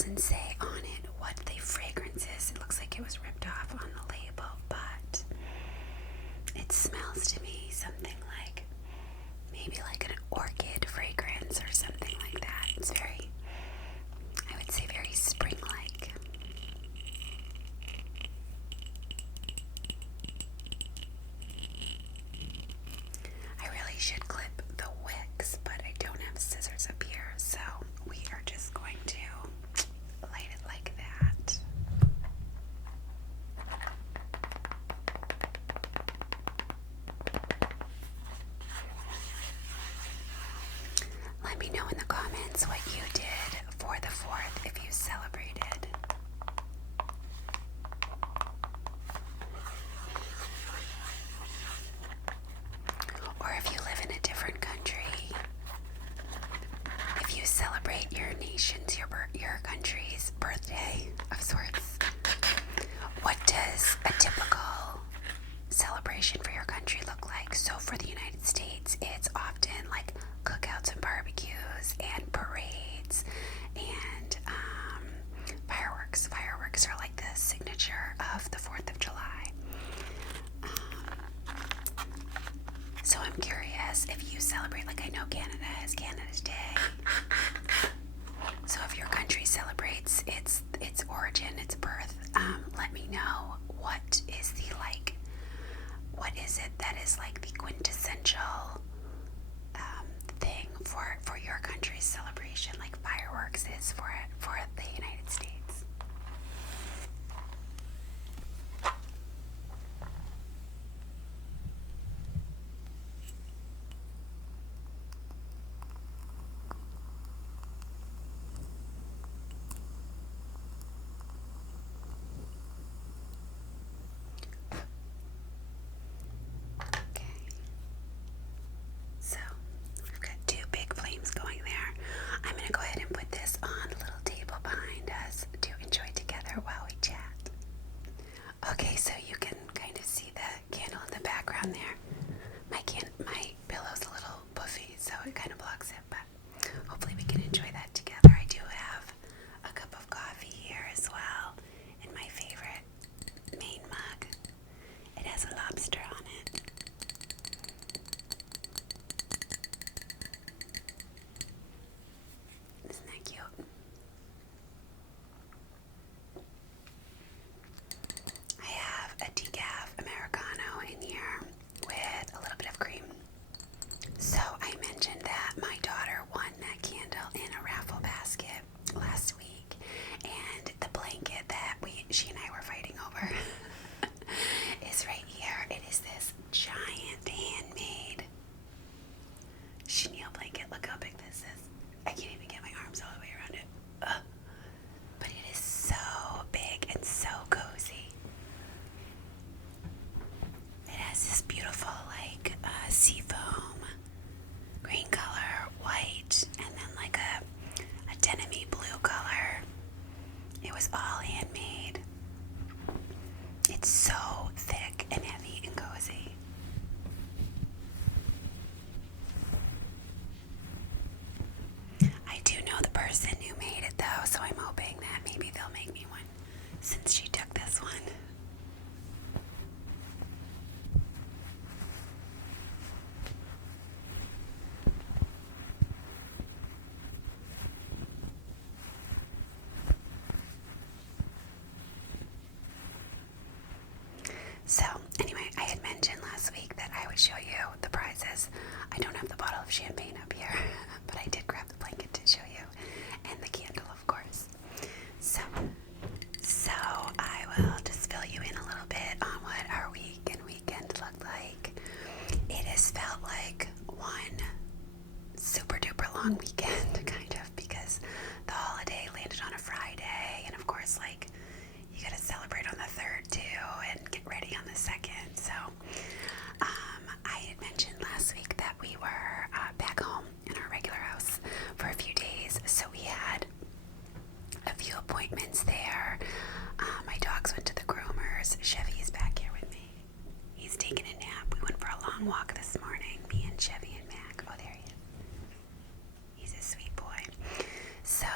doesn't say on it what the fragrance is. It looks like it was ripped off on the label, but it smells to me something like maybe like an orchid fragrance or something like that. It's very, I would say, very spring-like. I really should clip the wicks, but I don't have scissors up here, so we are just going to light it like that. Let me know in the comments what you did for the 4th if you celebrated. Or if you live in a different country, if you celebrate your nation's, your country's birthday of sorts, what does a typical celebration for your country look like? So for the United States, it's often like cookouts and barbecues and parades and fireworks. Fireworks are like the signature of the 4th of July. So I'm curious if you celebrate, like I know Canada has Canada's Day. So if your country celebrates its origin, its birth, let me know what is what is it that is like the quintessential thing for your country's celebration, like fireworks is for the United States. So we've got 2 big flames going there. I'm going to go ahead and put this on a little table behind us to enjoy together while we chat. Okay, so you can kind of see the candle in the background there. My pillow's a little puffy, so it kind of blocks it, but hopefully we can enjoy that together. I do have a cup of coffee here as well in my favorite main mug. It has a lobster on it. Isn't that cute? I have a decaf Americano in here with a little bit of cream. So I mentioned that my daughter won that candle in a raffle basket last week, and the blanket that she and I were fighting over is right here. It is this giant handmade chenille blanket. Look how big this is. I can't even get my arms all the way around it. But it is so big and so cozy. It has this beautiful like seafoam green color, white, and then like a denim-y blue color. It was all handmade. It's so thick and heavy and cozy. I do know the person who made it though, so I'm hoping that maybe they'll make me one since she took this one. So, anyway, I had mentioned last week that I would show you the prizes. I don't have the bottle of champagne up here, but I did grab the blanket to show you, and the candle, of course. So I will just fill you in a little bit on what our week and weekend looked like. It has felt like one super duper long weekend, kind of, because the holiday landed on a Friday, and of course, like, you gotta celebrate on the 3rd too, and get ready on the 2nd. So, I had mentioned last week that we were back home in our regular house for a few days, so we had a few appointments there. My dogs went to the groomers. Chevy is back here with me. He's taking a nap. We went for a long walk this morning, me and Chevy and Mac. Oh, there he is. He's a sweet boy. So,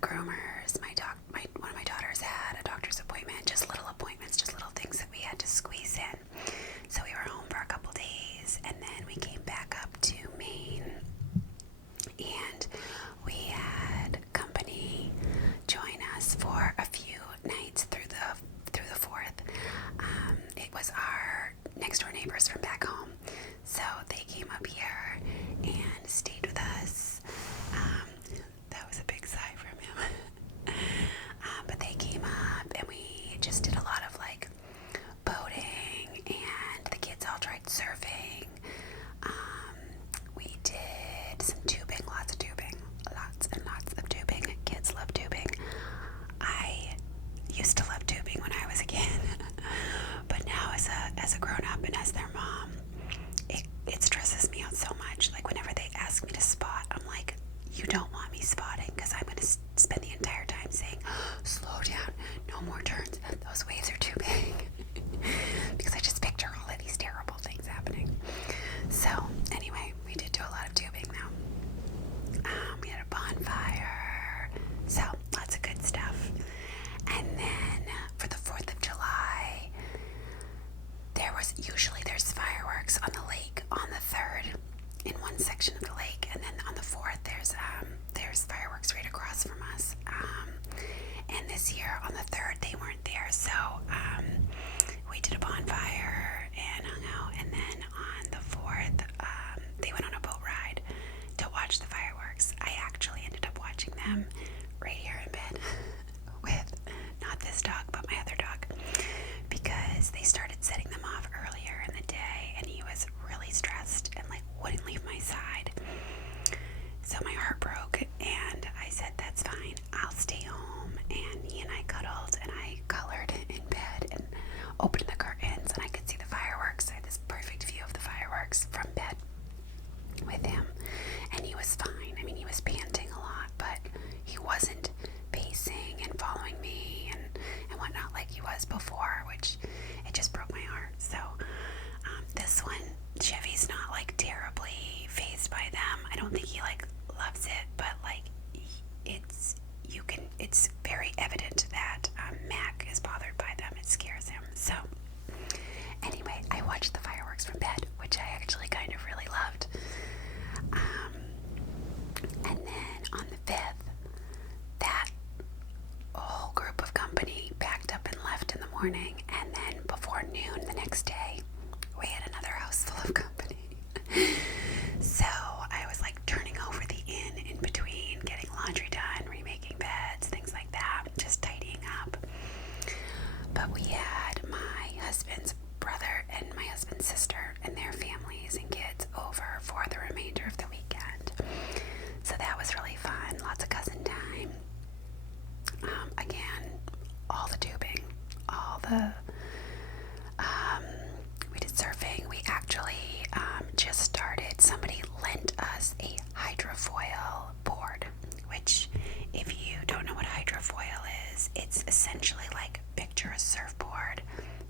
groomers. One of my daughters had a doctor's appointment, just little appointments, just little things that we had to squeeze in. So we were home for a couple days, and then we came back up to Maine, and we had company join us for a few nights through the 4th. It was our next door neighbors from back home, so they came up here and stayed with us. That was a big sigh from him. But they came up and we just did a lot of like boating, and the kids all tried surfing. We did some tubing, lots and lots of tubing. Kids love tubing. I used to love tubing when I was a kid, but now as a grown up and as their mom, it stresses me out so much. Like whenever they ask me to spot, I'm like, you don't want me spotting, because I'm going to spend the entire time saying, slow down, no more turns, those waves are too big. Because I just picture all of these terrible things happening. So anyway, we did do a lot of tubing though. We had a bonfire, so lots of good stuff. And then for the 4th of July, there's fireworks on the lake on the 3rd in one section of the lake, and then on the 4th there's fireworks right across from us. And this year on the 3rd they weren't there, so we did a bonfire and hung out, and then on the 4th they went on a boat ride to watch the fireworks. I actually ended up watching them right here in bed with not this dog but my other dog, because they started setting them off earlier in the day and he was really stressed and like wouldn't leave my side. So my heart broke and I said, that's fine, I'll stay home. And he and I cuddled and I colored in bed and opened the curtains, and I could see the fireworks. I had this perfect view of the fireworks from bed with him, and he was fine. I mean, he was panting a lot, but he wasn't pacing and following me and whatnot like he was before, which it just broke my heart. So this one, Chevy's not like terribly fazed by them. I don't think he like loves it, but like it's very evident that Mac is bothered by them. It scares him. So anyway, I watched the fireworks from bed, which I actually kind of really loved. And then on the 5th, that whole group of company packed up and left in the morning, and then before noon the next day, we had another house full of company. So I was like turning over the inn in between, getting laundry done, remaking beds, things like that, just tidying up. But we had my husband's brother and my husband's sister and their families and kids over for the remainder of the weekend. So that was really fun. Lots of cousin time. Again, all the tubing, we did surfing. We actually just started. Somebody lent us a hydrofoil board, which, if you don't know what hydrofoil is, it's essentially like, picture a surfboard,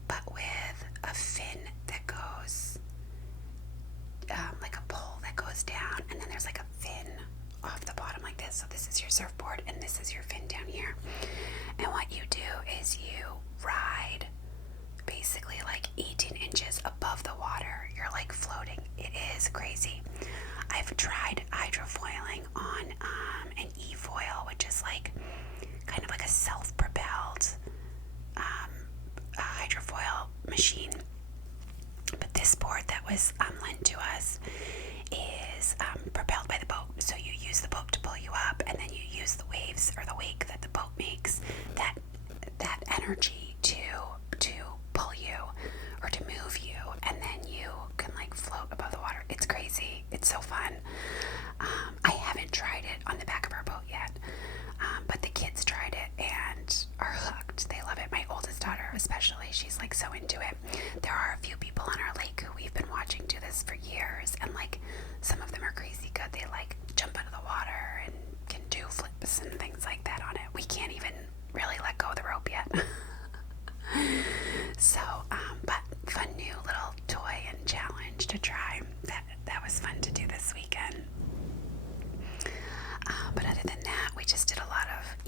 but with a fin that goes, like a pole that goes down, and then there's like a fin off the bottom like this. So this is your surfboard, and this is your fin down here. And what you do is you ride basically like 18 inches above the water. You're like floating. It is crazy. I've tried hydrofoiling on an e-foil, which is like kind of like a self-propelled hydrofoil machine. But this board that was lent to us is propelled by the boat. So you use the boat to pull you up, and then you use the waves or the wake that the boat makes, that energy to pull you or to move you, and then you can like float above the water. It's crazy. It's so fun. I haven't tried it on the back of our boat yet, but the kids tried it and are hooked. They love it. My oldest daughter especially, she's like so into it. There are a few people on our lake who we've been watching do this for years, and like some of them are crazy good. They like jump out of the water and can do flips and things like that on it. We can't even really let go of the rope yet. So, but fun new little toy and challenge to try. That was fun to do this weekend. But other than that, we just did a lot of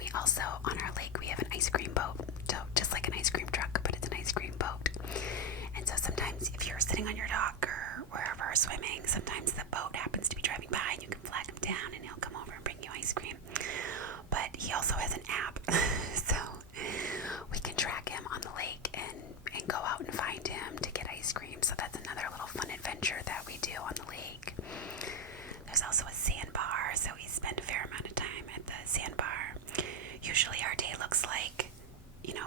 we also, on our lake, we have an ice cream boat. So just like an ice cream truck, but it's an ice cream boat. And so sometimes if you're sitting on your dock or wherever swimming, sometimes the boat happens to be driving by and you can flag him down and he'll come over and bring you ice cream. But he also has an app, so we can track him on the lake and go out and find him to get ice cream. So that's another little fun adventure that we do on the lake. There's also a sandbar, so we spend a fair amount of time at the sandbar. Usually our day looks like,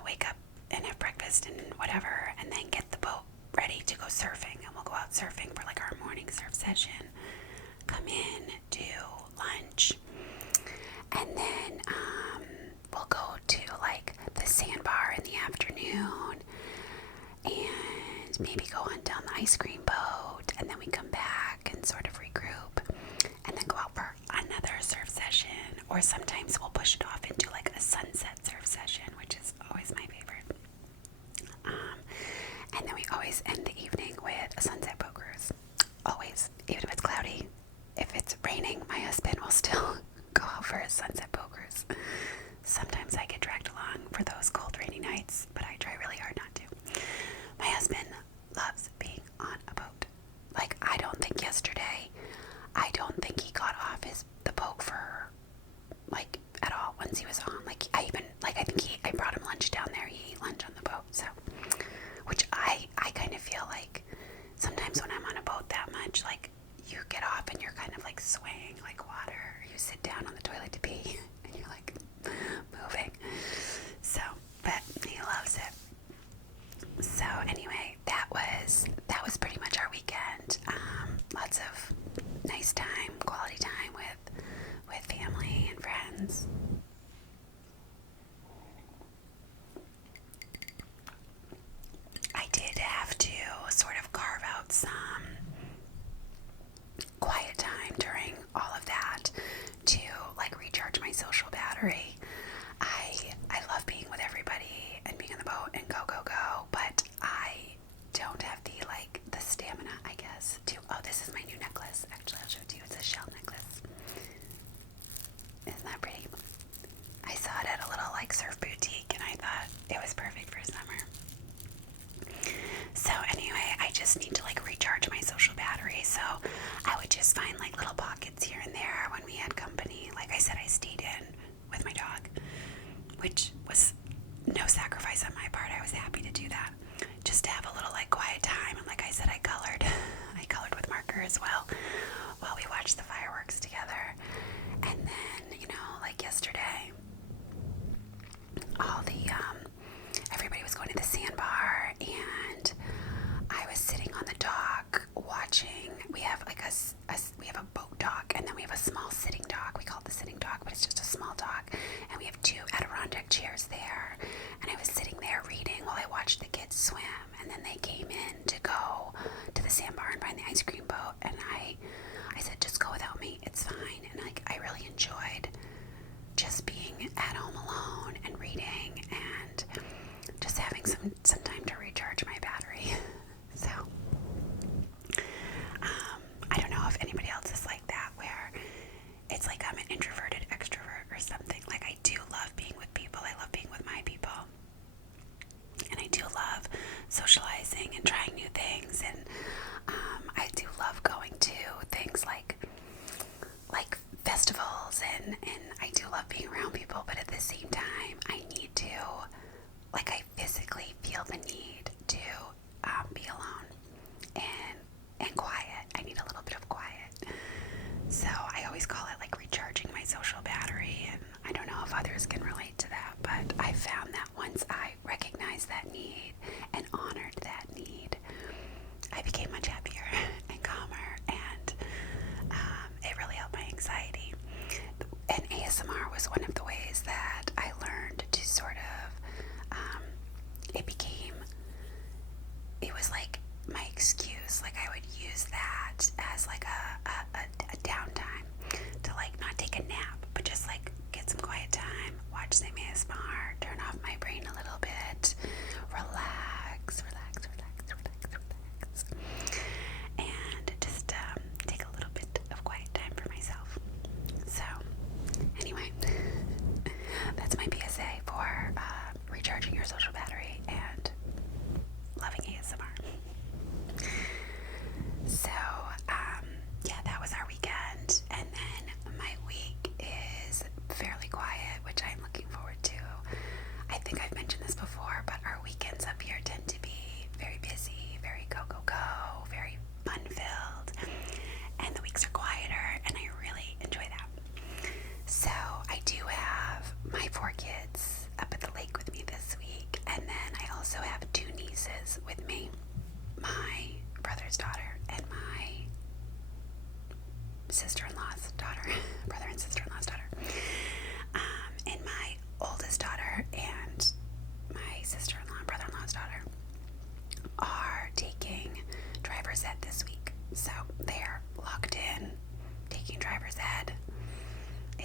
wake up and have breakfast and whatever, and then get the boat ready to go surfing. And we'll go out surfing for like our morning surf session. Come in, do lunch, and then we'll go to like the sandbar in the afternoon and maybe go on down the ice cream boat, and then we come back and sort of regroup and then go out for another surf session, or sometimes we'll push it off into like a sunset surf session, which is always my favorite. And then we always end the evening with a sunset boat cruise. Always, even if it's cloudy. If it's raining, my husband will still go out for a sunset boat cruise. Sometimes I get dragged along for those cold, rainy nights, but I try really hard not to. My husband loves being on a boat. Like, I don't think he got off the boat for, like, at all once he was on. Like, I brought him lunch down there. He ate lunch on the boat, so, which I kind of feel like sometimes when I'm on a boat that much, like, you get off and you're kind of like swaying like water. You sit down on the toilet to pee and you're like moving. So, but he loves it. So anyway, that was pretty much our weekend. Lots of nice time, quality time with family and friends. I did have to sort of carve out some quiet time during all of that to like recharge my social battery. I love being with everybody and being on the boat and go, but I don't have the stamina, I guess, to, this is my new necklace. Actually, I'll show it to you. It's a shell necklace. Isn't that pretty? I saw it at a little surf boutique and I thought it was perfect for summer. So anyway, I just need to recharge my social battery. So I would just find little pockets here and there when we had company. Like I said, I stayed in with my dog, which was no sacrifice on my part. I was happy to do that, just to have a little quiet time. And like I said, I colored with marker as well while we watched the fireworks together. And then yesterday, everybody was going to the sandbar, and I was sitting on the dock watching. We have we have a boat dock, and then we have a small sitting dock. We call it the sitting dock, but it's just a small dock, and we have 2 Adirondack chairs there. And I was sitting there reading while I watched the kids swim, and then they came in to go to the sandbar and find the ice cream boat, and I said, just go without me, it's fine. And I really enjoyed just being at home alone and reading and just having some time to recharge my battery. So I don't know if anybody else is like that, where it's like I'm an introverted extrovert or something. I do love being with people. I love being with my people, and I do love socializing and trying new things, and I do love going to things like festivals, and I do love being around people, but at the same time, I need to, I physically feel the need to be alone and quiet. I need a little bit of quiet. So I always call it recharging my social battery, and I don't know if others can relate to that, but I found that once I recognized that need and honored that need, I became much happier and calmer, and it really helped my anxiety. And ASMR was one of the ways that I learned to sort of, it was my excuse. I would use that as a downtime to not take a nap,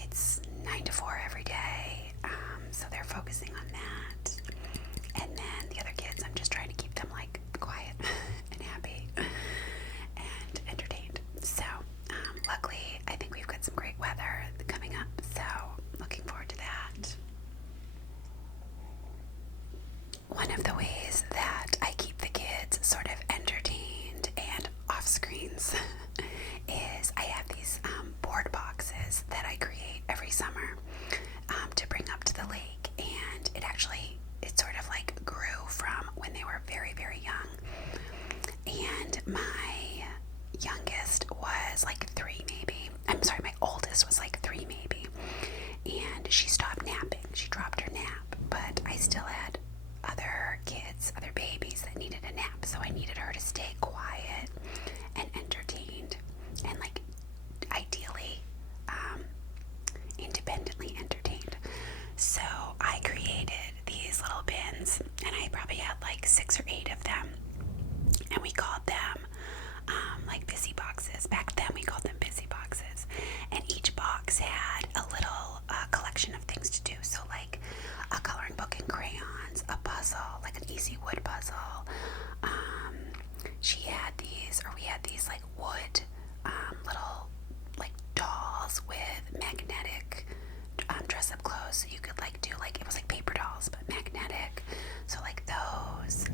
it's 9 to 4 every day, so they're focusing on that. And then the other kids, I'm just trying to keep them like quiet and happy and entertained. So luckily, I think we've got some great weather coming up, so looking forward to that. One of the ways that I keep the kids sort of entertained and off screens is I have these board boxes that I create every summer to bring up to the lake, and it sort of like grew from when they were very, very young. And my youngest was like 3 maybe. I'm sorry, my oldest was like 3 maybe. And she stopped napping. She dropped her nap, but I still had other kids, other babies that needed a nap, so I needed her to stay quiet and entertained and like ideally independently entertained. So I created these little bins, and I probably had like 6 or 8 of them, and we called them like busy boxes. Back then we called them busy boxes, and each box had a little collection of things to do. So like a coloring book and crayons, a puzzle, like an easy wood puzzle. We had these like wood little like dolls with magnetic dress-up clothes, so you could like do like, it was like paper dolls but magnetic. So like those.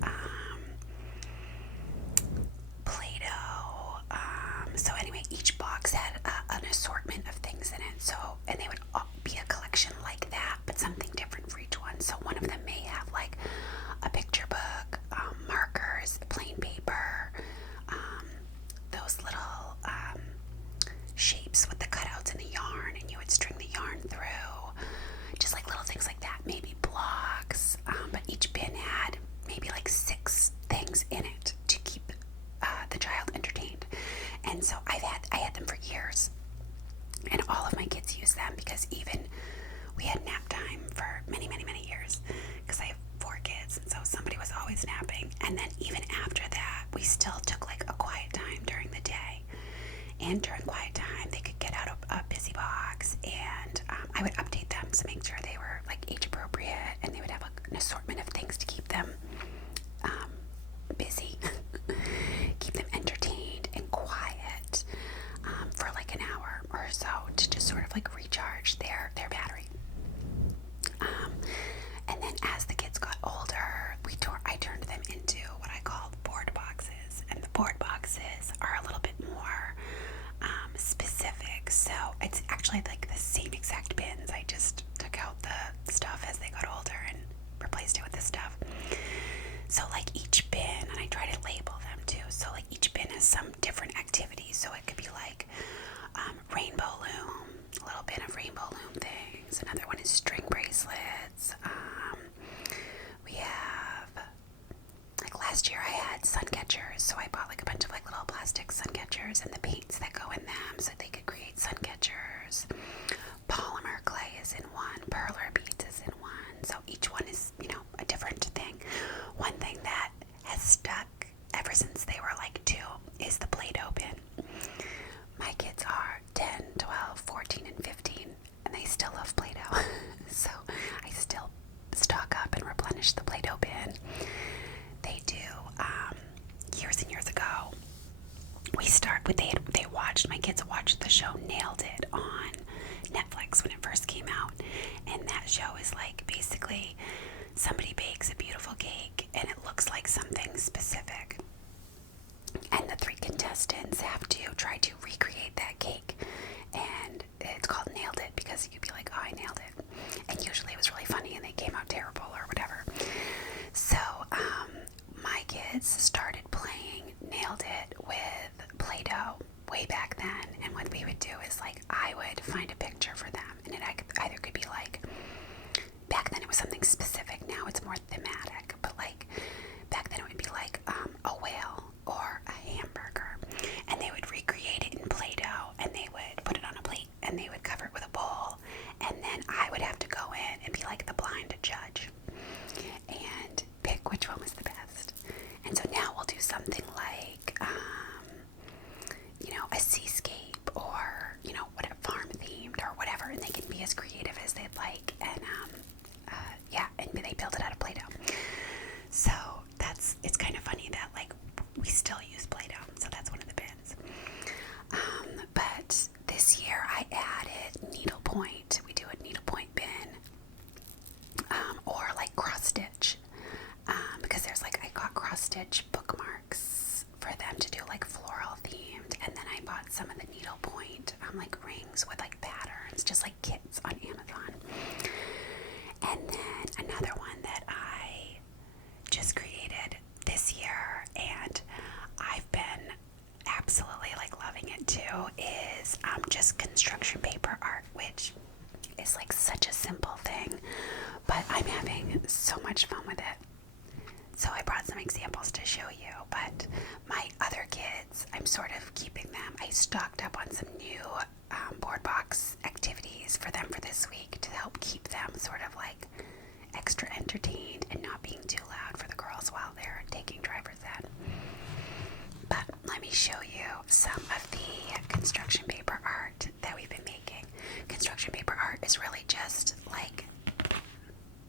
PlayDoh. So anyway, each box had an assortment of things in it. So, and they would be a collection like that, but something different for each one. So one of them may have like a picture book, markers, plain paper, those little shapes with the cutouts in the yarn, and you would string the yarn through. Just like little things like that, maybe blocks. But each bin had maybe like 6 things in it to keep the child entertained. And so I had them for years, and all of my kids use them, because even we had nap time for many, many, many years, because I have 4 kids, and so somebody was always napping. And then even after that, we still took like a quiet time during the day, and during quiet time they could get out a busy box, and I would update them to make sure they were like age appropriate, and they would have an assortment of things to keep them busy, keep them entertained and quiet for like an hour or so, to just sort of like recharge their battery. And then as the kids got older, I turned them into what I called board boxes, and the board boxes are a little bit more specific. So it's actually like the same exact bins. I just took out the stuff as they got older and replaced it with this stuff. So like each bin, and I try to label them too, so like each bin has some different activity. So it could be like rainbow loom, a little bin of rainbow loom things. Another one is string bracelets. We have, like last year I had sun catchers, so I bought like a bunch of like little plastic sun catchers and the paints that go in them so they could create sun catchers. Polymer clay is in one, perler beads is in one, so each one is, a different thing. One thing that has stuck ever since they were like 2 is the Play-Doh bin. My kids are 10, 12, 14, and 15, and they still love Play-Doh. So I still stock up and replenish the Play-Doh bin. They do. Years and years ago, my kids watched the show Nailed It on Netflix when it first came out, and that show is like basically somebody bakes a beautiful cake and it looks like something specific, and the 3 contestants have to try to recreate that cake, and it's called Nailed It because you'd be like, oh, I nailed it, and usually it was really funny and they came out terrible or whatever. So my kids started playing Nailed It with Play-Doh way back then, and what we would do is like I would find a picture for them, and it either could be like, back then it was something specific, now it's more thematic, but like back then it would be like a whale or a hamburger, and they would recreate it in Play-Doh, and they would put it on a plate and they would cover it with a bowl, and then I would have to go in and be like the blind judge and pick which one was the best. And so now we'll do something like a seascape, or whatever, farm themed or whatever, and they can as creative as they'd like, and yeah, and they build it out of Play-Doh. So it's kind of funny that like we still use Play-Doh, so that's one of the bins. But this year I added needlepoint. We do a needlepoint bin, or like cross stitch, because there's like, I got cross stitch bookmarks for them to do like floral themed, and then I bought some of the needlepoint like rings with like patterns, just like kits on Amazon. And then another one that I just created this year, and I've been absolutely like loving it too, is just construction paper art, which is like such a simple thing, but I'm having so much fun with it. So I brought some examples to show you, but my other kids, I'm sort of keeping them. I stocked up on some new board box activities for them for this week to help keep them sort of like extra entertained and not being too loud for the girls while they're taking driver's ed. But let me show you some of the construction paper art that we've been making. Construction paper art is really just like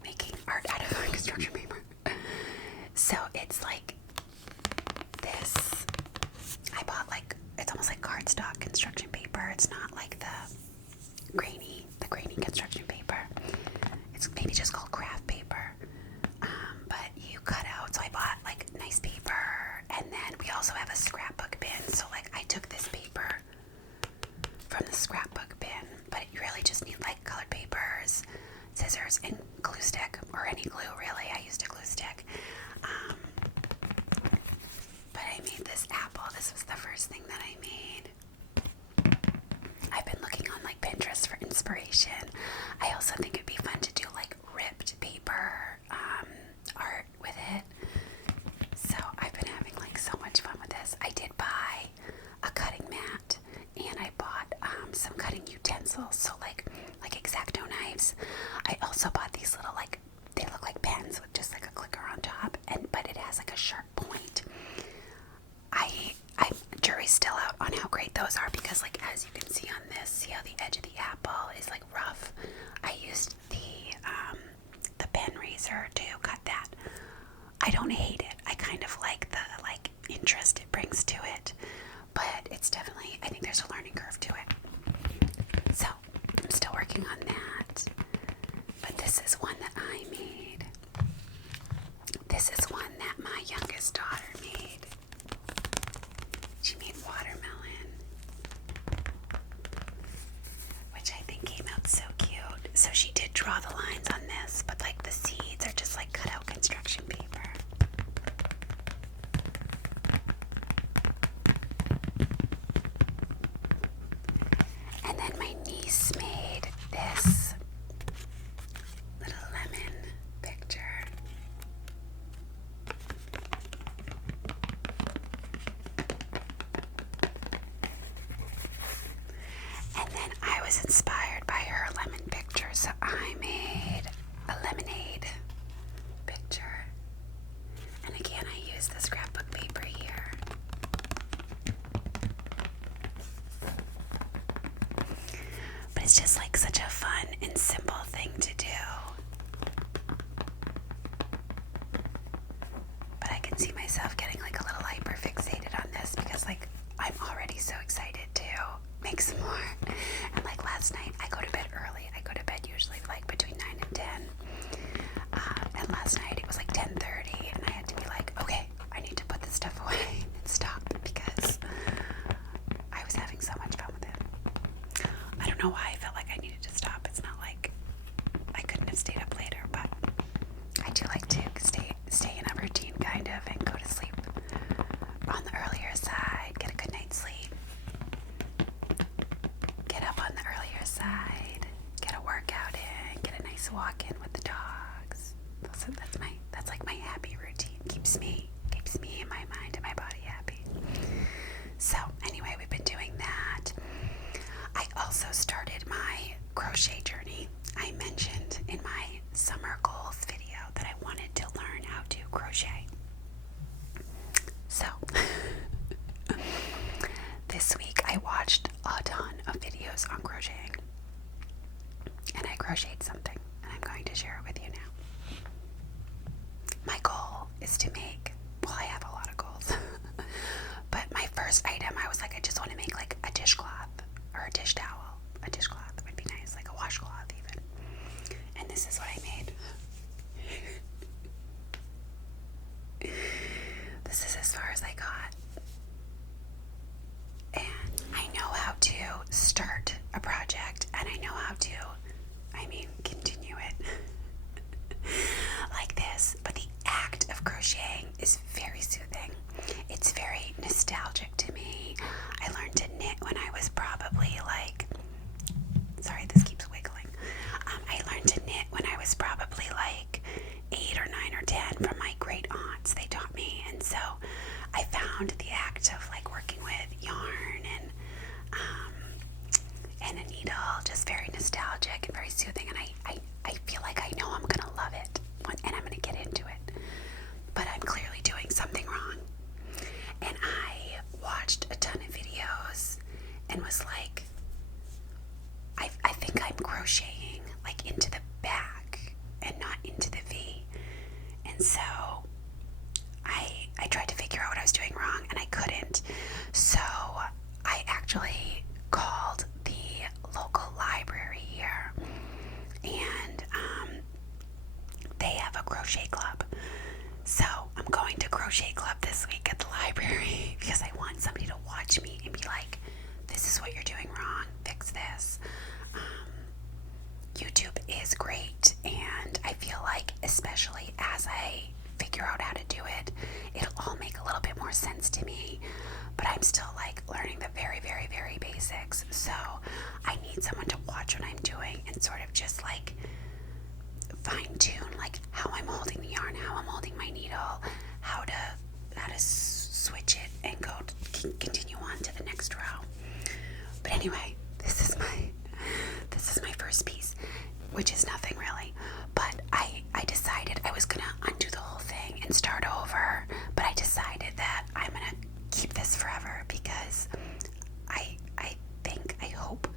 making art out of construction paper. So it's like this. I bought like, it's almost like cardstock construction paper. It's not like the grainy construction paper. It's maybe just called craft paper. But you cut out, so I bought like nice paper, and then we also have a scrapbook bin. So like I took this paper from the scrapbook bin, but you really just need like colored papers, scissors, and glue stick, or any glue really. I used a glue stick. But I made this apple. This was the first thing that I made. I've been looking on like Pinterest for inspiration. I also think it'd be fun to do like ripped paper art with it. So I've been having like so much fun with this. I did buy a cutting mat, and I bought some cutting utensils, so like X-Acto knives. I also bought these little like, they look like pens with just like a clicker on top, but it has like a sharp point. Jury's still out on how great those are, because like as you can see on this, see how the edge of the apple is like rough. I used the pen razor to cut that. I don't hate it. I kind of like the like interest it brings to it, but it's definitely, I think there's a learning curve to it. So I'm still working on that. But this is one that I made. This is one that my youngest daughter made. She made watermelon, which I think came out so cute. So she did draw the lines on this, but like the seeds are just like cut out construction paper. And then my niece made this little lemon picture. And then I was inspired by her lemon picture, so I made a lemonade picture. And again, I used the scrapbook paper here. But it's just like such a fun and simple thing to do. But I can see myself getting like a little hyper fixated on this, because like I'm already so excited to make some more. And like last night, I go to bed early. I go to bed usually like between 9 and 10. And last night it was like 10:30, and I had to be like, okay, I need to put this stuff away and stop, because I was having so much fun with it. I don't know why I felt like I needed to stop. It's not like I couldn't have stayed up later, but I do like to stay in a routine kind of, and go to sleep on the earlier side, get a good night's sleep, get up on the earlier side, get a workout in, get a nice walk in with the dogs. So that's like my happy routine. Keeps me and my mind and my body happy. So anyway, we've been doing that. I also started my crochet journey. I mentioned in my summer goals video that I wanted to learn how to crochet. So this week I watched a ton of videos on crocheting, crocheted something, and I'm going to share it with you now. My goal is to make, well, I have a lot of goals, but my first item, I was like, I just want to make like a dishcloth or a dish towel. A dishcloth would be nice, like a washcloth even. And this is what I made. This is as far as I got. And I know how to start a project, and I know how to, continue it like this. But the act of crocheting is very soothing. It's very nostalgic to me. I learned to knit when I was probably like, sorry, this keeps wiggling. I learned to knit when I was probably like 8 or 9 or 10 from my great aunts. They taught me, and so I found the act of like working with yarn and a needle just very nostalgic and very soothing, and I feel like I know I'm gonna love it and I'm gonna get into it, but I'm clearly doing something wrong. And I watched a ton of videos and was like, I think I'm crocheting like into the back and not into the V. And so I tried to figure out what I was doing wrong, and I couldn't. So I actually called the local library here, and they have a crochet club. So I'm going to crochet club this week at the library because I want somebody to watch me and be like, this is what you're doing wrong, fix this. YouTube is great, and I feel like, especially as I figure out how to do it, it'll all make a little bit more sense to me, but I'm still like learning the very, very, very basics. So I need someone to watch what I'm doing and sort of just like fine tune like how I'm holding the yarn, how I'm holding my needle, how to switch it and go continue on to the next row. But anyway, this is my first piece, which is nothing really, but I decided I was gonna undo the whole thing and start over, but I decided that I'm gonna keep this forever because I hope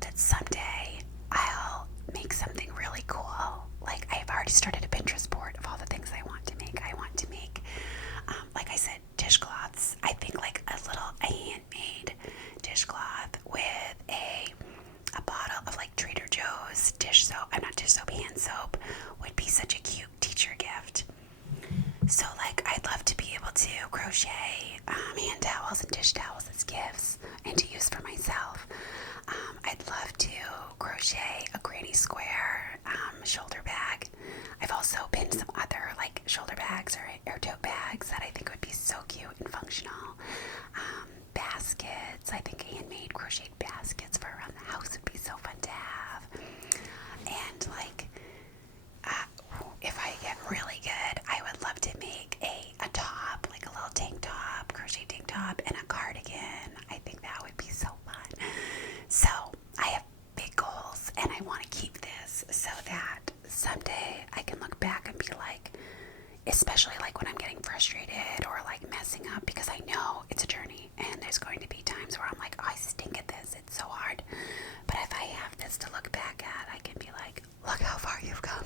that someday I'll make something really cool. Like, I've already started a Pinterest board of all the things I want to make. I want to make, like I said, dishcloths. I think like a handmade dishcloth with a bottle of like Trader Joe's dish soap, hand soap would be such a cute teacher gift. So like, I'd love to be able to crochet hand towels and dish towels as gifts and to use for myself. I'd love to crochet a granny square shoulder bag. I've also pinned some other like shoulder bags or tote bags that I think would be so cute and functional. Baskets, I think handmade crocheted baskets for around the house would be so fun to have. And like, if I get really good, I would love to make a top, like a little tank top, crochet tank top, and a cardigan. I think that would be so fun. So I have big goals, and I want to keep this so that someday I can look back and be like, especially like when I'm getting frustrated or like messing up, because I know it's a journey and there's going to be times where I'm like, oh, I stink at this, it's so hard. But if I have this to look back at, I can be like, look how far you've come.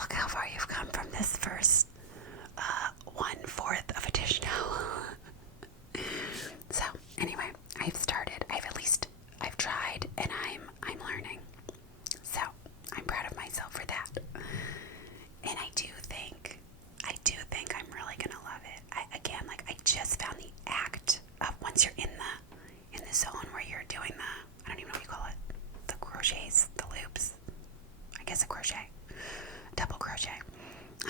Look how far you've come from this first 1/4 of a dish towel. So anyway, I've started. I've tried, and I'm learning. So I'm proud of myself for that. And I do think I'm really gonna love it. I just found the act of once you're in the zone where you're doing I don't even know what you call it, the crochets, the loops. I guess a crochet, double crochet.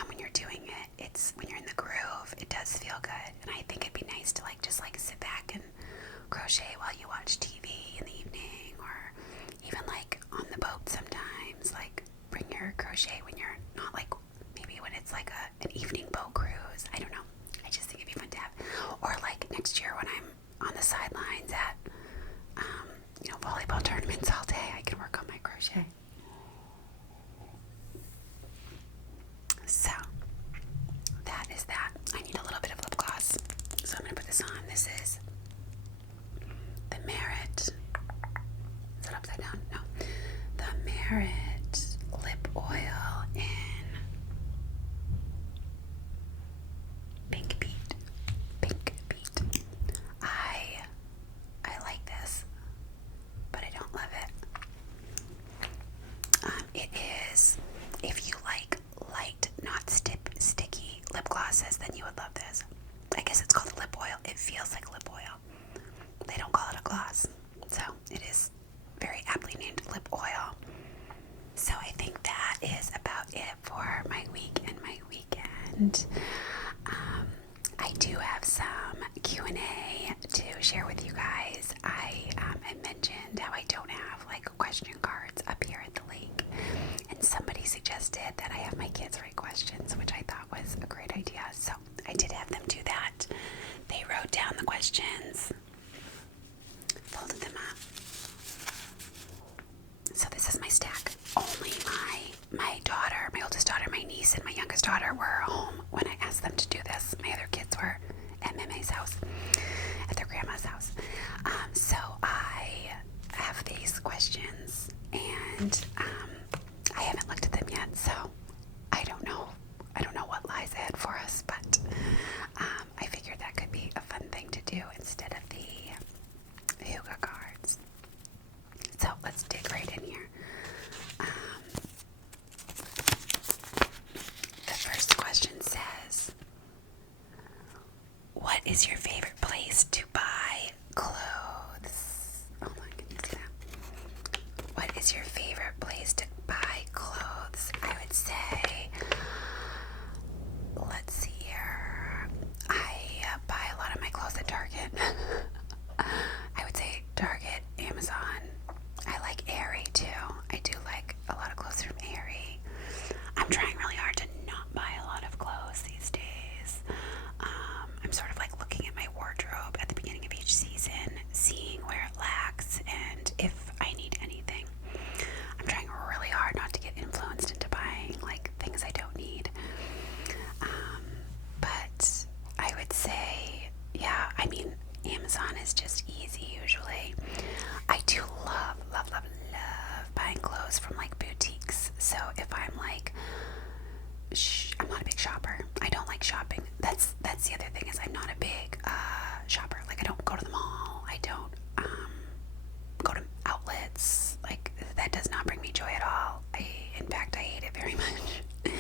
When you're doing it, it's when you're in the groove, it does feel good. And I think it'd be nice to just sit back and crochet while you watch TV in the evening, or even on the boat sometimes. Bring your crochet when you're not maybe when it's an evening boat cruise. I don't know. I just think it'd be fun to have. Or next year when I'm on the sidelines at volleyball tournaments all day, I can work on my crochet. So that is that. I need a little bit of lip gloss, so I'm going to put this on. This is the Merit. Is it Merit lip oil in Pink Beet. Pink Beet. I like this, but I don't love it. It is, if you like light, not sticky lip glosses, then you would love this. I guess it's called lip oil. It feels like lip oil. They don't call it a gloss. So it is very aptly named lip oil. So I think that is about it for my week and my weekend. I do have some Q&A to share with you guys. I mentioned how I don't have like question cards up here at the lake, and somebody suggested that I have my kids write questions, which I thought was a great idea. So I did have them do that. They wrote down the questions, folded them up. So this is my stack. Only my daughter, my oldest daughter, my niece, and my youngest daughter were home when I asked them to do this. My other kids were at Meme's house, at their grandma's house. So I have these questions, and I haven't looked at them yet, so I don't know what lies ahead for us, but I figured that could be a fun thing to do instead of the Huga cards. So let's dig right in here. The first question says, what is your favorite place to buy clothes? Oh my goodness, yeah. What is your favorite place to buy clothes? I would say, let's see here. I buy a lot of my clothes at Target. I would say Target, Amazon. I like Aerie too. I do like a lot of clothes from Aerie. I'm trying really hard to not buy a lot of clothes these days. I'm sort of like looking at my wardrobe at the beginning of each season, seeing where it lacks and if I need anything. I'm trying really hard not to get influenced into buying like things I don't need. But I would say, yeah, I mean, Amazon is just easy usually. I do love buying clothes from like boutiques. So if I'm like, I'm not a big shopper. I don't like shopping. That's the other thing, is I'm not a big shopper. Like I don't go to the mall. I don't go to outlets. Like that does not bring me joy at all. In fact, I hate it very much.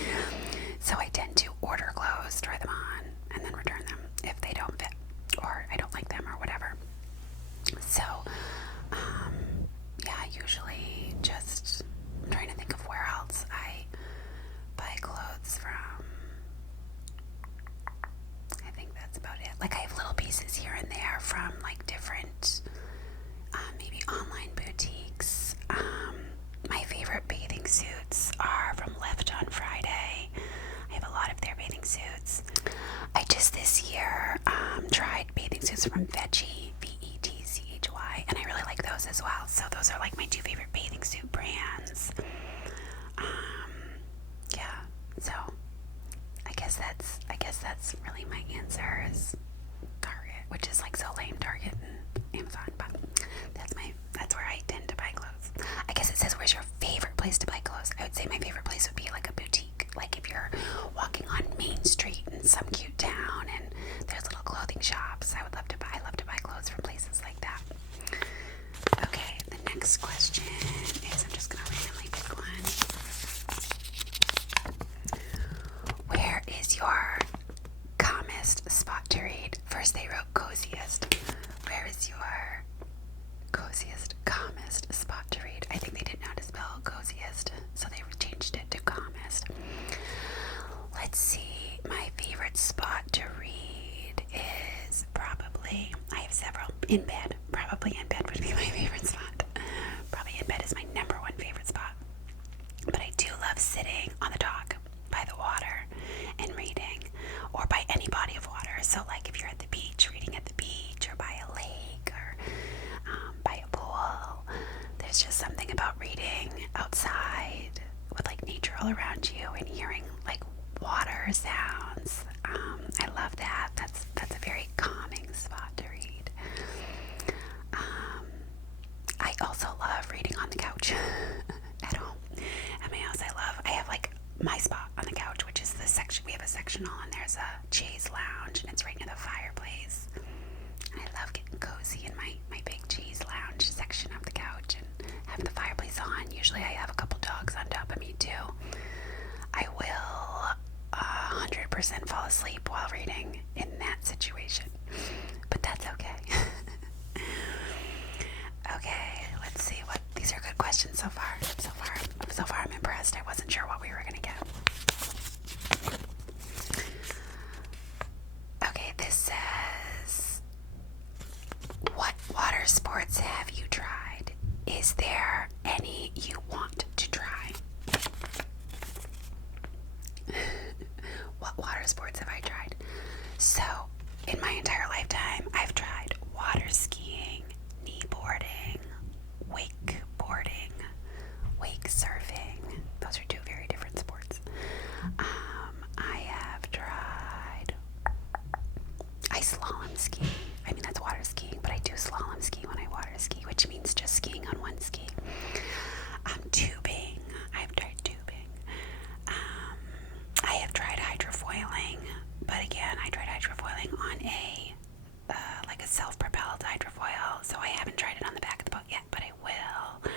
So I tend to order clothes, try them on, and then return them if they don't fit or I don't like them or whatever. So, yeah, usually just I'm trying to think of where else I buy clothes from. I think that's about it. Like I have little pieces here and there from like different, maybe online boutiques. My favorite bathing suits are from Left on Friday. I have a lot of their bathing suits. I just this year tried bathing suits from Veggie, Vetchy, and I really like those as well. So those are like my two favorite bathing suit brands. Yeah. So I guess that's really my answer is Target, which is like so lame, Target and Amazon, but that's where I tend to buy clothes. I guess it says where's your favorite place to buy clothes. I would say my favorite place would be like a boutique. Like if you're walking on Main Street in some cute town and there's little clothing shops, I love to buy clothes from places like that. Okay, the next question is, I'm just gonna randomly pick one. Where is your calmest spot to read? First they wrote coziest. Where is your coziest, calmest spot to read? I think they didn't know how to spell coziest, so they changed it to calmest. Let's see, my favorite spot to read is probably, I have several, in bed. Probably in bed would be my favorite spot. Probably in bed is my number one favorite spot. But I do love sitting on the dock by the water and reading, or by any body of water. So like if you're at the beach, reading at the beach, or by a lake, or by a pool. There's just something about reading outside with like nature all around you and hearing like water sounds. I love that. That's a very calming spot to read. I also love reading on the couch at home. my spot on the couch, which is the section. We have a sectional, and there's a cheese lounge, and it's right near the fireplace. And I love getting cozy in my big cheese lounge section of the couch and have the fireplace on. Usually I have a couple dogs on top of me too. I will 100% fall asleep while reading in that situation, but that's okay. Okay, let's see what these are. Good questions so far. So far I'm impressed. I wasn't sure what we were gonna get. Okay, this says, what water sports have you tried? Is there any you want to try? What water sports have I tried? So, in my entire lifetime, I've tried water skiing, kneeboarding, wakeboarding, wake surfing. Those are two very different sports. I have tried ice slalom ski. I mean, that's water skiing, but I do slalom ski when I water ski, which means just skiing on one ski. Tubing. I've tried tubing. I have tried hydrofoiling, but again, I tried hydrofoiling on a like a self-propelled hydrofoil, so I haven't tried it on the back of the boat yet, but I will.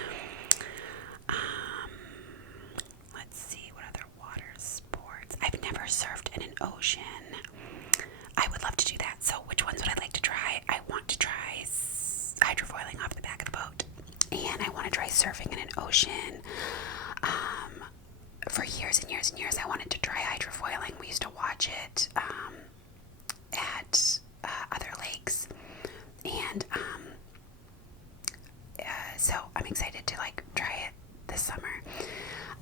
Let's see, what other water sports? I've never surfed in an ocean. I would love to do that. So which ones would I like to try? I want to try hydrofoiling off the back of the boat, and I want to try surfing in an ocean. For years and years and years, I wanted to try hydrofoiling. We used to watch it at other lakes, and so I'm excited to try it this summer.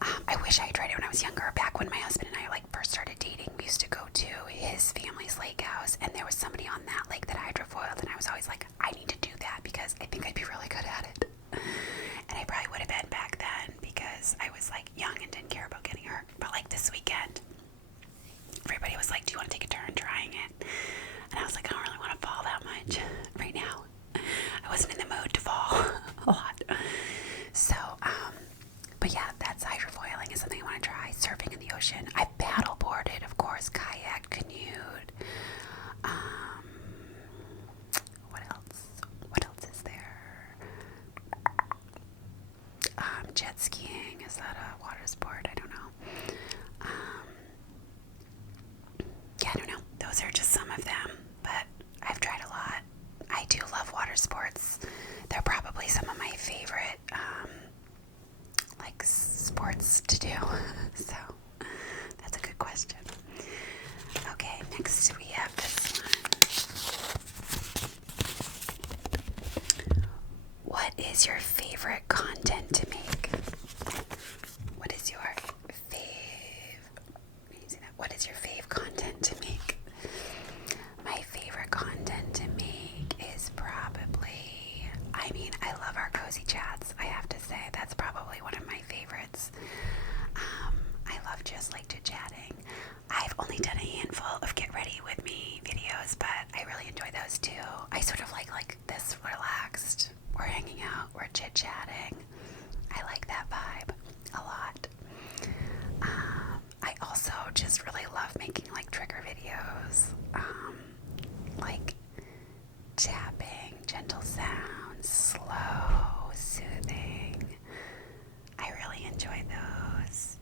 I wish I had tried it when I was younger. Back when my husband and I first started dating, we used to go to his family's lake house, and there was somebody on that lake that hydrofoiled, and I was always like, I need to do that because I think I'd be really good at it. And I probably would have been back then because I was young and didn't care about getting hurt. But this weekend, everybody was like, do you want to take a turn trying it? And I was like, I don't really want to fall that much right now. I wasn't in the mood to fall a lot. So, but yeah, that's hydrofoiling is something I want to try. Surfing in the ocean. I paddle boarded, of course, kayak, canoed. What else? What else is there? Jet skiing. Is that a water sport? I don't know. Yeah, I don't know. Those are just some of them, but I've tried a lot. I do love water sports. They're probably some of my favorite sports to do. So that's a good question. Okay, next we have this one. What is your favorite content to make? What is your fave content to make? My favorite content to make is probably, I love our cozy chats. I have to say that's probably one of my favorites. I love just chit-chatting. I've only done a handful of get ready with me videos, but I really enjoy those too. I sort of like this relaxed. We're hanging out, we're chit-chatting. I like that vibe a lot. I also just really love making trigger videos, tapping, gentle sounds, slow, soothing. I really enjoy those.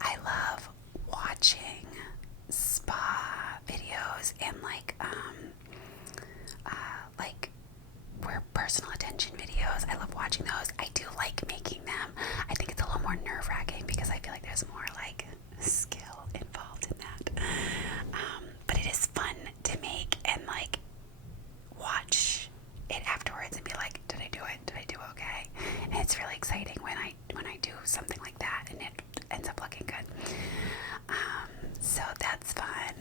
I love watching spa videos and where personal attention videos. I love watching those. I do like making them. I think it's a little more nerve-wracking because I feel like there's more skill involved in that. But it is fun to make and watch it afterwards and be like, did I do it? Did I do okay? And it's really exciting when I do something like that and it ends up looking good. So that's fun.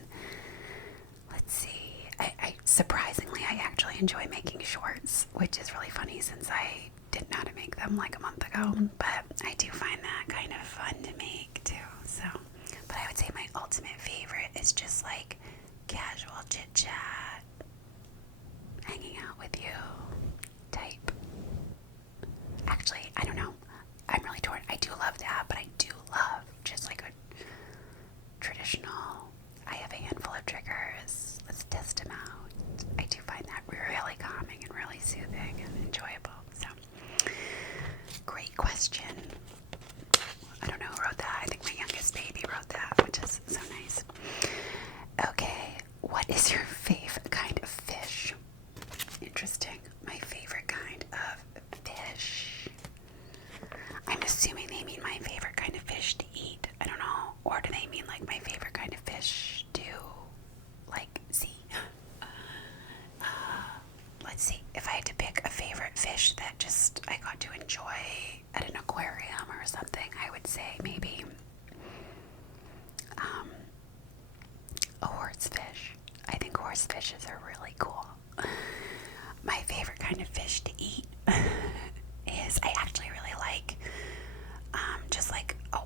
Let's see. I surprisingly, I actually enjoy making shorts, which is really funny since I didn't know how to make them a month ago. But I do find that kind of fun to make too. So, but I would say my ultimate favorite is just casual chit chat, hanging out with you type. Actually, I don't know. I'm really torn. I do love that, but I do love just a question. I don't know who wrote that. I think my youngest baby wrote that, which is so nice. Okay, what is your favorite kind of fish? Interesting. My favorite kind of fish. I'm assuming they mean my favorite kind of fish to eat. I don't know. Or do they mean like my favorite kind of fish to like see? Let's see. If I had to pick a favorite fish that just I got to enjoy at an aquarium or something, I would say maybe a horsefish. I think horse-fishes are really cool. My favorite kind of fish to eat is I actually really like just like a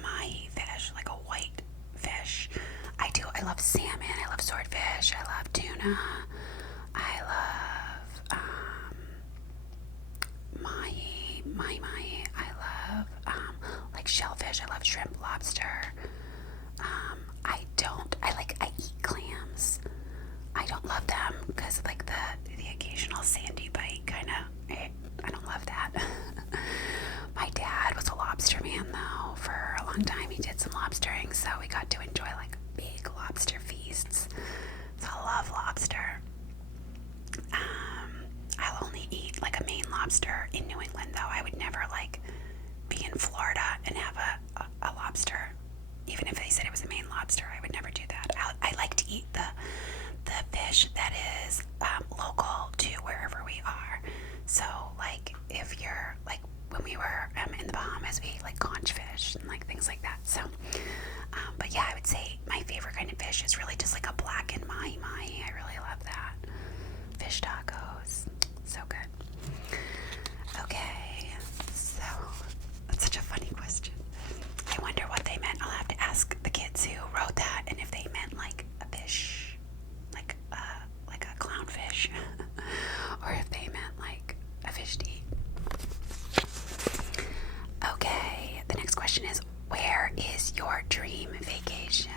mahi fish, like a white fish. I love salmon, I love swordfish, I love tuna, I love mahi, I love like shellfish, I love shrimp, lobster. I eat clams. I don't love them because like the occasional sandy bite I don't love that. My dad was a lobster man though for a long time. He did some lobstering, so we got to enjoy like big lobster feasts. So I love lobster. I'll only eat like a Maine lobster in New England though. I would never like be in Florida and have a lobster. Even if they said it was a Maine lobster, I would never do that. I like to eat the fish that is local to wherever we are. So, like, if you're, like, when we were in the Bahamas, we ate, like, conch fish and, like, things like that. So, but yeah, I would say my favorite kind of fish is really just, like, a blackened mahi-mahi. I really love that. Fish tacos. So good. Okay, so that's such a funny question. I wonder what they meant. I'll have to ask the kids who wrote that and if they meant like a fish, like a clownfish, or if they meant like a fish to eat. Okay, the next question is, where is your dream vacation?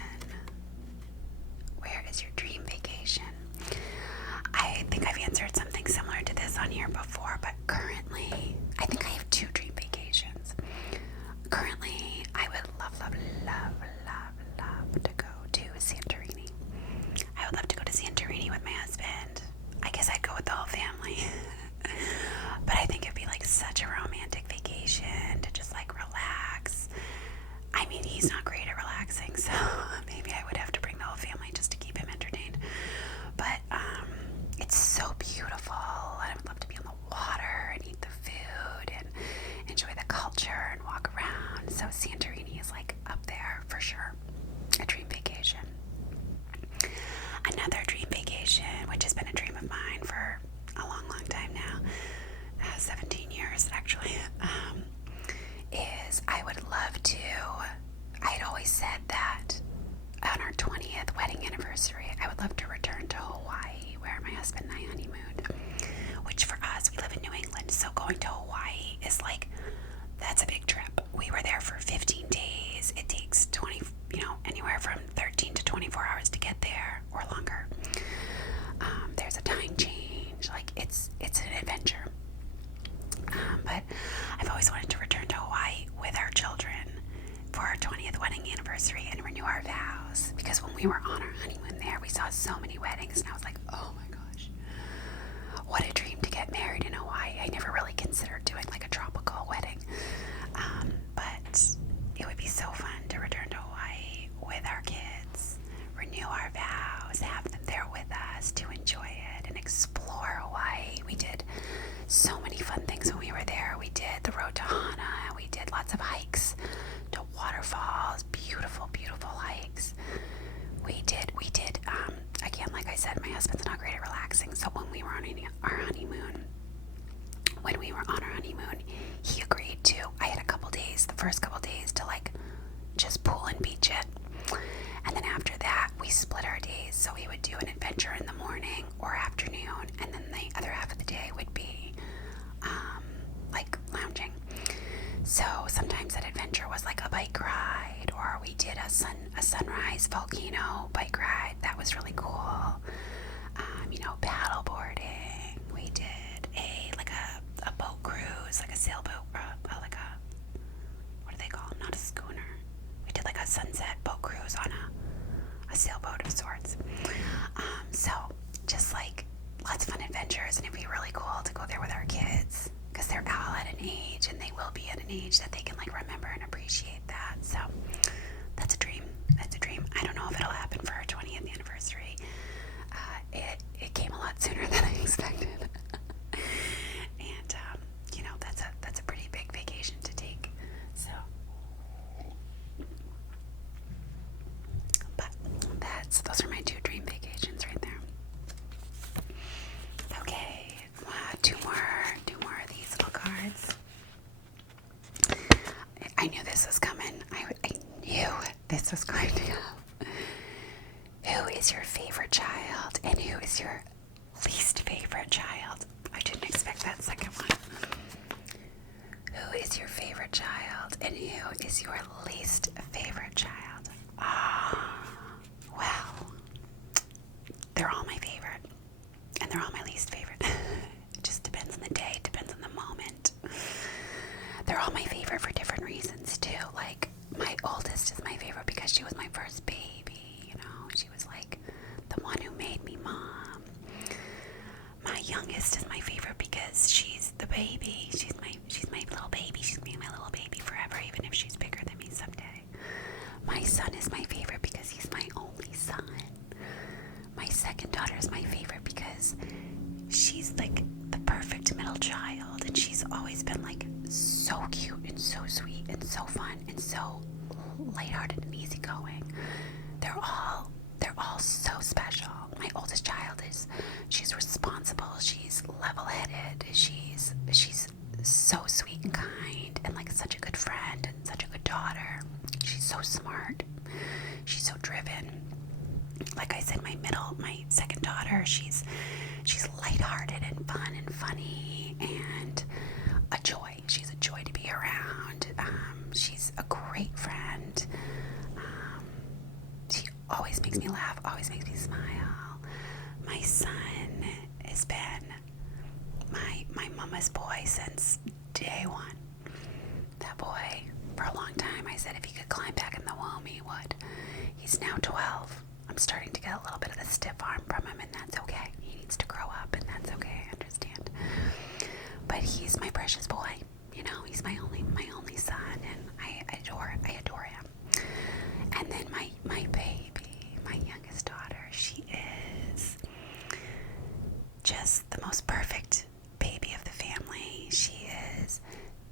Where is your dream vacation? I think I've answered something similar to this on here before, but currently, I think I have two dream vacations. Currently, I would love to go to Santorini. I would love to go to Santorini with my husband. I guess I'd go with the whole family. But I think it'd be like such a romantic vacation to just like relax. I mean, he's not great at relaxing, so maybe I would have to bring the whole family just to keep him entertained. But it's so beautiful, and I would love to be on the water and eat the food and enjoy the culture and walk around. So Santorini is like up there for sure. A dream vacation. Another dream vacation, which has been a dream of mine for a long time now, 17 years actually, is I would love to, I'd always said that on our 20th wedding anniversary, I would love to return to Hawaii, where my husband and I honeymooned, which for us, we live in New England, so going to Hawaii is like, that's a big trip. We were there for 15 days. It takes anywhere from 13 to 24 hours to get there or longer. There's a time change. Like it's an adventure. But I've always wanted to return to Hawaii with our children for our 20th wedding anniversary and renew our vows. Because when we were on our honeymoon there, we saw so many weddings, and I was like, oh my gosh, what a dream to get married in Hawaii. I never really considered doing like a tropical wedding. But it would be so fun to return to Hawaii with our kids, renew our vows, have them there with us to enjoy it and explore Hawaii. We did so many fun things when we were there. We did the road to Hana. We did lots of hikes to waterfalls, beautiful, beautiful hikes. We did, again, like I said, my husband's not great at relaxing, so when we were on our honeymoon, he agreed to, I had the first couple days to like just pool and beach it. And then after that, we split our days. So we would do an adventure in the morning or afternoon, and then the other half of the day would be like lounging. So sometimes that adventure was like a bike ride, or we did a sunrise volcano bike ride. That was really cool. Paddle boarding. We did a boat cruise, like a sailboat, like a sunset boat cruise on a sailboat of sorts. So just like lots of fun adventures, and it'd be really cool to go there with our kids because they're all at an age, and they will be at an age that they can like remember and appreciate that. So that's a dream. That's a dream. I don't know if it'll happen for our 20th anniversary. It came a lot sooner than I expected, and that's a pretty big vacation to take. So, but those are my 2 dream vacations right there. Okay, two more of these little cards. I knew this was coming. I knew this was going to come. Who is your favorite child, and who is your least favorite child? I didn't expect that second one. Who is your favorite child, and who is your least favorite child? Well, they're all my favorite, and they're all my least favorite. It just depends on the day, depends on the moment. They're all my favorite for different reasons too. Like, my oldest is my favorite because she was my first baby. She was like the one who made me mom. My youngest is my favorite because she's the baby. She's my little baby. She's gonna be my little baby forever, even if she's bigger than me someday. My son is my favorite because he's my only son. My second daughter is my favorite because she's like the perfect middle child, and she's always been like so cute and so sweet and so fun and so lighthearted and easygoing. They're all so special. My oldest child she's responsible, she's level-headed, she's so sweet and kind, and like such a good friend and such a good daughter. She's so smart. She's so driven. Like I said, my second daughter, she's lighthearted and fun and funny and a joy. She's a joy to be around. She's a great friend. She always makes me laugh, always makes me smile. My son has been my mama's boy since day one. That boy, for a long time, I said if he could climb back in the womb, he would. He's now 12. I'm starting to get a little bit of the stiff arm from him, and that's okay. He needs to grow up, and that's okay. I understand. But he's my precious boy. He's my only son, and I adore him. And then my baby, my youngest daughter, she is just the most perfect baby of the family. She is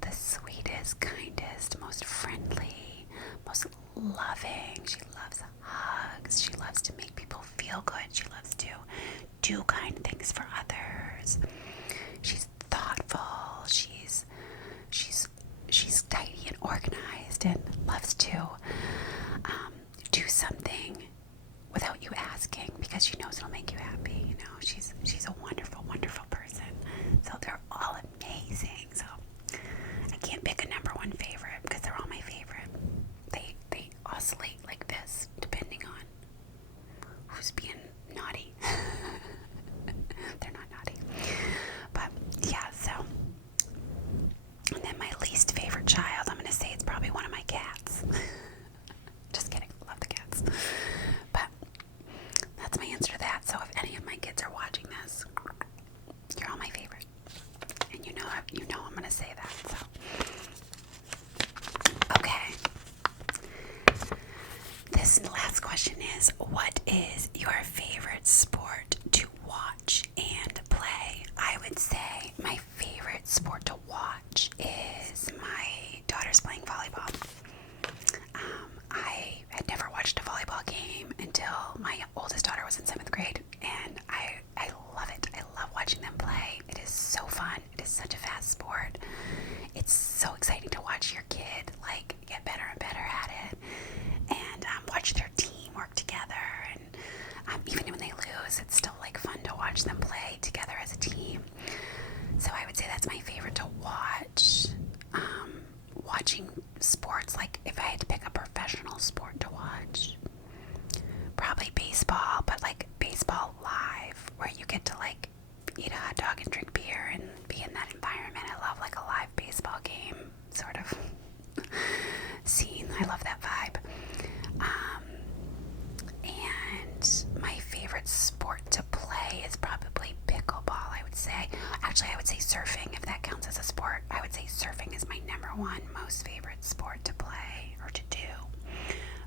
the sweetest, kindest, most friendly, most loving. She loves hugs. She loves to make people feel good. She loves to do kind things for others. She's thoughtful. She's tidy and organized, and loves to do something without you asking because she knows it'll make you happy. She's a wonderful, wonderful person. So they're all amazing. So I can't pick a number one favorite because they're all my favorite. They oscillate like this depending on who's being naughty. They're not naughty. But yeah, so. And then my least favorite child, I'm going to say it's probably one of my cats. Just kidding. Love the cats. But that's my answer to that. So if any of my kids are watching this, you're all my favorite. And you know I'm going to say that. So. Okay. This last question is, what is your favorite sport to watch and play? I would say my favorite sport to watch is my daughter's playing volleyball. I had never watched a volleyball game until my oldest daughter was in 7th grade, and I love it. I love watching them play. It is so fun. It is such a fast sport. It's so exciting to watch your kid like get better and better at it, and watch their team work together. And even when they lose, it's still like fun to watch them play together as a team. So I would say that's my favorite to watch. Watching sports, like if I had to pick a professional sport to watch, probably baseball, but like baseball live, where you get to like eat a hot dog and drink beer and be in that environment. I love like a live baseball game sort of scene. I love that vibe. one most favorite sport to play or to do.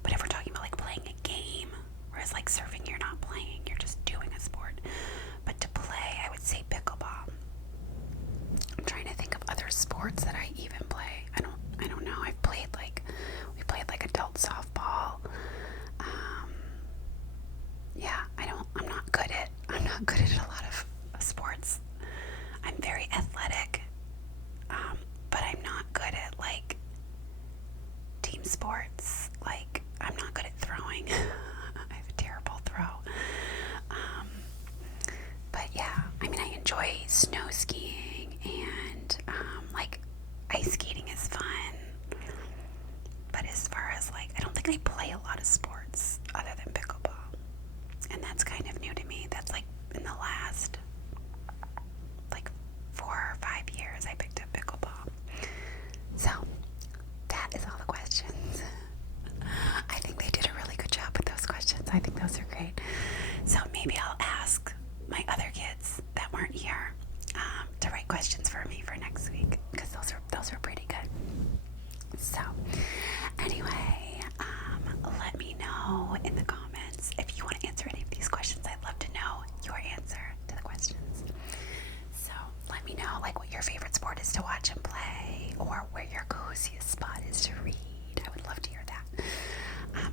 But if we're talking about like playing a game, whereas like surfing, you're not playing, you're just doing a sport. But to play, I would say pickleball. I'm trying to think of other sports that I even play. I don't know. We played like adult softball. Yeah, I'm not good at a lot of sports. I'm very athletic, but I'm not good at like team sports. Like, I'm not good at throwing. I have a terrible throw. But yeah, I mean, I enjoy snow skiing and like ice skating is fun. But as far as like, I don't think I play a lot of sports other than pickleball. And that's kind of new to me. That's like in the last like 4 or 5 years I picked up pickleball. So that is all the questions. I think they did a really good job with those questions. I think those are great. So maybe I'll ask my other kids that weren't here to write questions for me for next week, because those are pretty good. So anyway, let me know in the comments if you want to answer any of these questions. I'd love to know your answer to the questions. So let me know like what your favorite sport is to watch and play, or where your coziest spot is to read. I would love to hear that.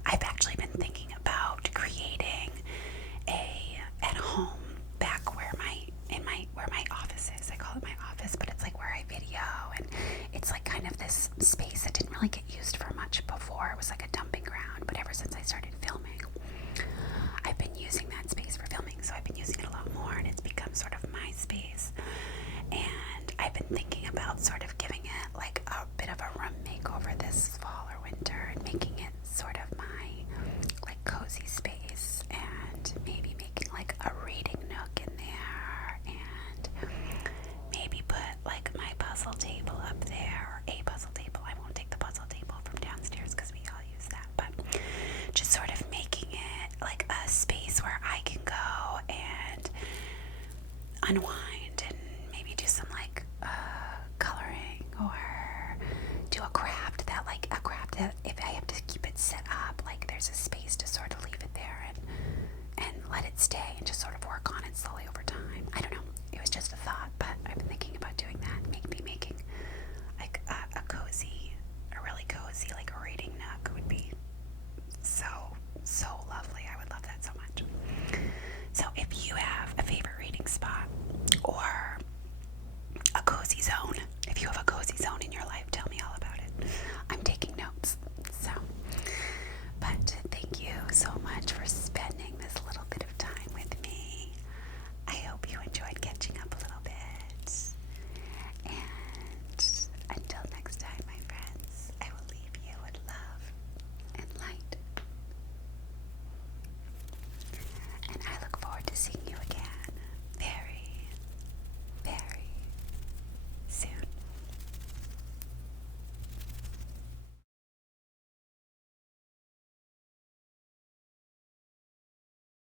I've actually been thinking about creating a at home back where my office is. I call it my office, but it's like where I video, and it's like kind of this space that didn't really get used for much before. It was like a dumping ground, but ever since I started filming, I've been using that space for filming, so I've been using it a lot more, and it's become sort of my space. And I've been thinking about sort of giving it like a bit of a room makeover this fall or winter, and making it sort of my like cozy space, and maybe making like a reading nook in there, and maybe put like my puzzle table up there, or a puzzle table. I won't take the puzzle table from downstairs because we all use that, but just sort of making it like a space where I can go and unwind and maybe do some like coloring, or do a craft that if I have to keep it set up, like there's a space to sort of leave it there and let it stay and just sort of work on it slowly over time. I don't know. It was just a thought,